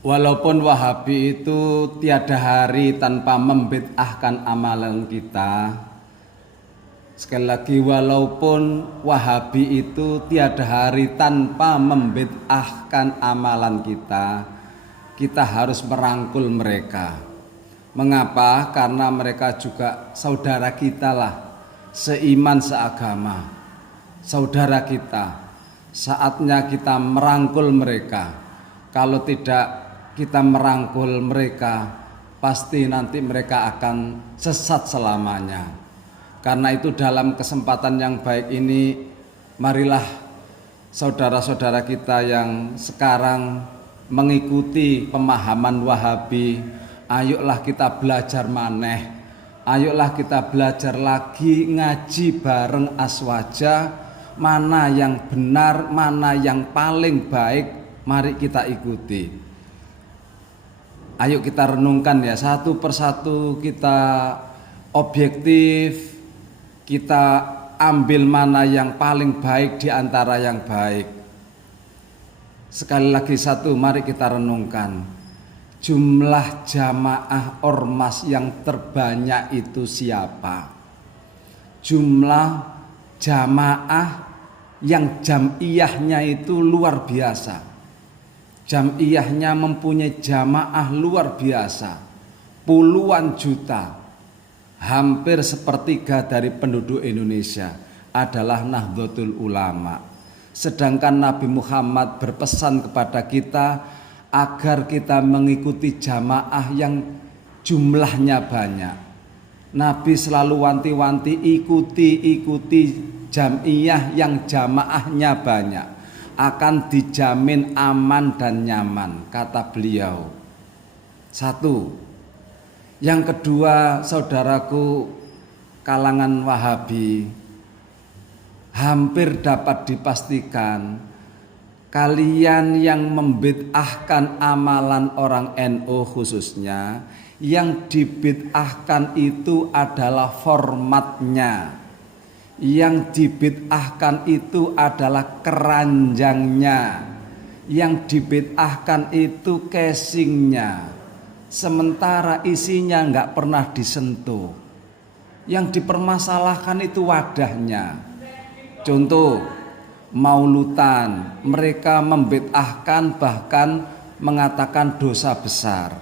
Walaupun Wahabi itu tiada hari tanpa membid'ahkan amalan kita. Sekali lagi, walaupun Wahabi itu tiada hari tanpa membid'ahkan amalan kita, kita harus merangkul mereka. Mengapa? Karena mereka juga saudara kita lah, seiman seagama. Saudara kita, saatnya kita merangkul mereka. Kalau tidak kita merangkul mereka, pasti nanti mereka akan sesat selamanya. Karena itu dalam kesempatan yang baik ini, marilah saudara-saudara kita yang sekarang mengikuti pemahaman Wahabi, ayolah kita belajar maneh, ayolah kita belajar lagi ngaji bareng Aswaja, mana yang benar, mana yang paling baik, mari kita ikuti. Ayo kita renungkan ya, satu persatu kita objektif, kita ambil mana yang paling baik di antara yang baik. Sekali lagi satu, mari kita renungkan. Jumlah jamaah ormas yang terbanyak itu siapa? Jumlah jamaah yang jam'iyahnya itu luar biasa. Jam'iyahnya mempunyai jamaah luar biasa, puluhan juta, hampir sepertiga dari penduduk Indonesia adalah Nahdlatul Ulama. Sedangkan Nabi Muhammad berpesan kepada kita agar kita mengikuti jamaah yang jumlahnya banyak. Nabi selalu wanti-wanti, ikuti jam'iyah yang jamaahnya banyak, akan dijamin aman dan nyaman, kata beliau. Satu. Yang kedua, saudaraku kalangan Wahabi, hampir dapat dipastikan kalian yang membid'ahkan amalan orang NU khususnya, yang dibid'ahkan itu adalah formatnya. Yang dibid'ahkan itu adalah keranjangnya, yang dibid'ahkan itu casingnya, sementara isinya nggak pernah disentuh. Yang dipermasalahkan itu wadahnya. Contoh, maulutan, mereka membid'ahkan bahkan mengatakan dosa besar,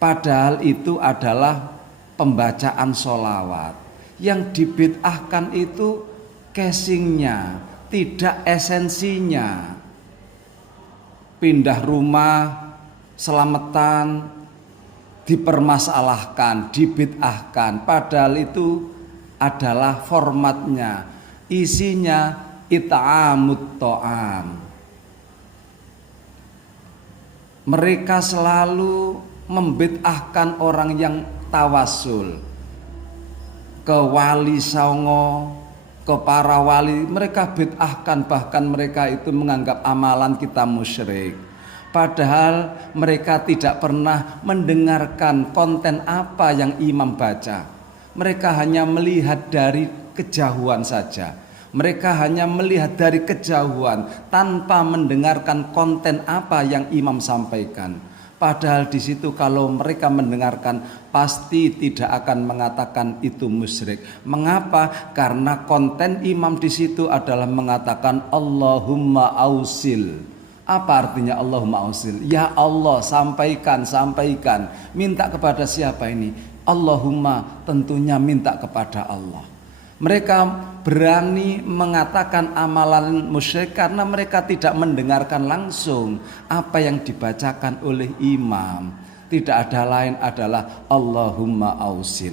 padahal itu adalah pembacaan sholawat. Yang dibid'ahkan itu casingnya, tidak esensinya. Pindah rumah, selamatan, dipermasalahkan, dibid'ahkan, padahal itu adalah formatnya. Isinya it'amut ta'am. Mereka selalu membid'ahkan orang yang tawasul ke wali songo, ke para wali, mereka bid'ahkan, bahkan mereka itu menganggap amalan kita musyrik. Padahal mereka tidak pernah mendengarkan konten apa yang imam baca. Mereka hanya melihat dari kejauhan saja. Mereka hanya melihat dari kejauhan tanpa mendengarkan konten apa yang imam sampaikan. Padahal di situ kalau mereka mendengarkan pasti tidak akan mengatakan itu musyrik. Mengapa? Karena konten imam di situ adalah mengatakan Allahumma ausil. Apa artinya Allahumma ausil? Ya Allah, sampaikan. Minta kepada siapa ini? Allahumma, tentunya minta kepada Allah. Mereka berani mengatakan amalan musyrik karena mereka tidak mendengarkan langsung apa yang dibacakan oleh imam. Tidak ada lain adalah Allahumma ausil.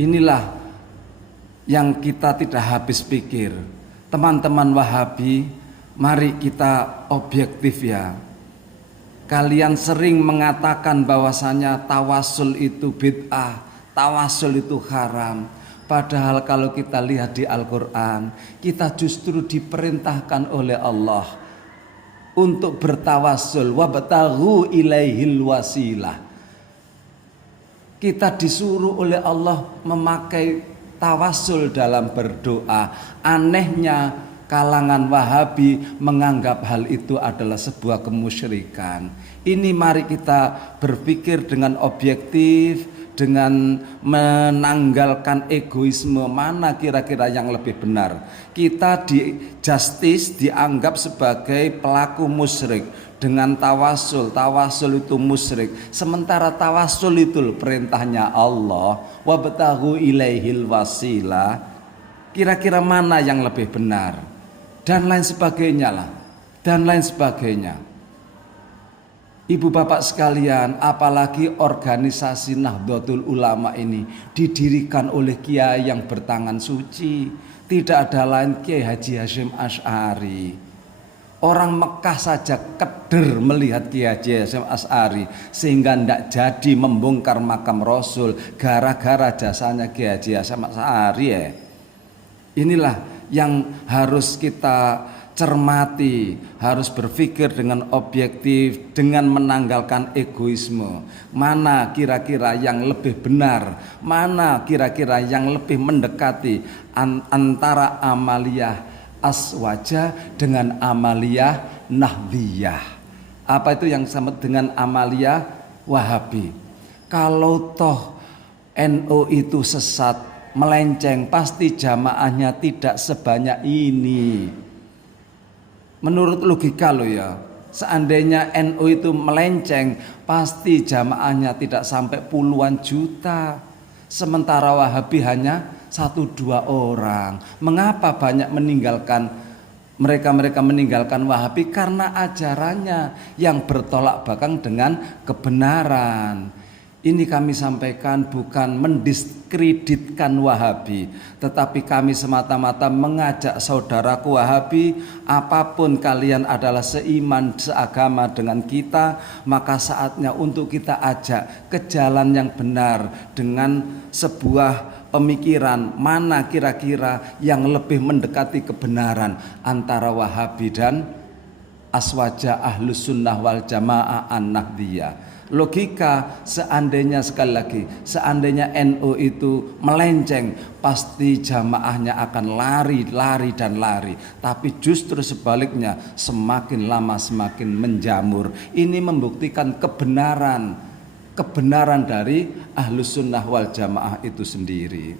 Inilah yang kita tidak habis pikir. Teman-teman Wahabi, mari kita objektif ya. Kalian sering mengatakan bahwasanya tawasul itu bid'ah, tawasul itu haram. Padahal kalau kita lihat di Al-Quran, kita justru diperintahkan oleh Allah untuk bertawasul, wabtaghu ilaihil wasilah. Kita disuruh oleh Allah memakai tawasul dalam berdoa. Anehnya kalangan Wahabi menganggap hal itu adalah sebuah kemusyrikan. Ini mari kita berpikir dengan objektif, dengan menanggalkan egoisme, mana kira-kira yang lebih benar. Kita di justice dianggap sebagai pelaku musyrik dengan tawasul. Tawasul itu musyrik. Sementara tawasul itu perintahnya Allah, wabtaghu ilaihil wasilah. Kira-kira mana yang lebih benar? Dan lain sebagainya lah. Dan lain sebagainya. Ibu bapak sekalian, apalagi organisasi Nahdlatul Ulama ini didirikan oleh kiai yang bertangan suci. Tidak ada lain Kiai Haji Hasyim Asy'ari. Orang Mekah saja keder melihat Kiai Haji Hasyim Asy'ari, sehingga tidak jadi membongkar makam Rasul gara-gara jasanya Kiai Haji Hasyim Asy'ari. Inilah yang harus kita cermati, harus berpikir dengan objektif, dengan menanggalkan egoisme. Mana kira-kira yang lebih benar, mana kira-kira yang lebih mendekati antara amaliyah aswaja dengan amaliyah nahdliyah. Apa itu yang sama dengan amaliyah Wahabi? Kalau toh NU itu sesat, melenceng, pasti jamaahnya tidak sebanyak ini. Menurut logika lo ya, seandainya NU itu melenceng, pasti jamaahnya tidak sampai puluhan juta. Sementara Wahabi hanya 1-2 orang. Mengapa banyak mereka meninggalkan Wahabi? Karena ajarannya yang bertolak belakang dengan kebenaran. Ini kami sampaikan bukan mendiskreditkan Wahabi, tetapi kami semata-mata mengajak saudaraku Wahabi, apapun kalian adalah seiman, seagama dengan kita, maka saatnya untuk kita ajak ke jalan yang benar dengan sebuah pemikiran mana kira-kira yang lebih mendekati kebenaran antara Wahabi dan aswaja Ahlus Sunnah wal Jamaah An-Nahdliyah. Logika, seandainya sekali lagi, seandainya NU itu melenceng, pasti jamaahnya akan lari dan lari. Tapi justru sebaliknya, semakin lama semakin menjamur. Ini membuktikan kebenaran dari Ahlus Sunnah wal Jamaah itu sendiri.